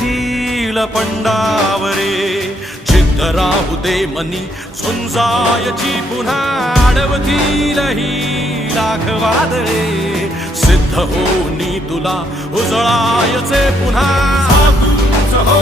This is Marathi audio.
हिल पंडावरे जिद्द राहू दे मनी झुंजायची पुन्हा अडवतील ही लाख वादळे सिद्ध होनी तुला उजळायचे पुन्हा हो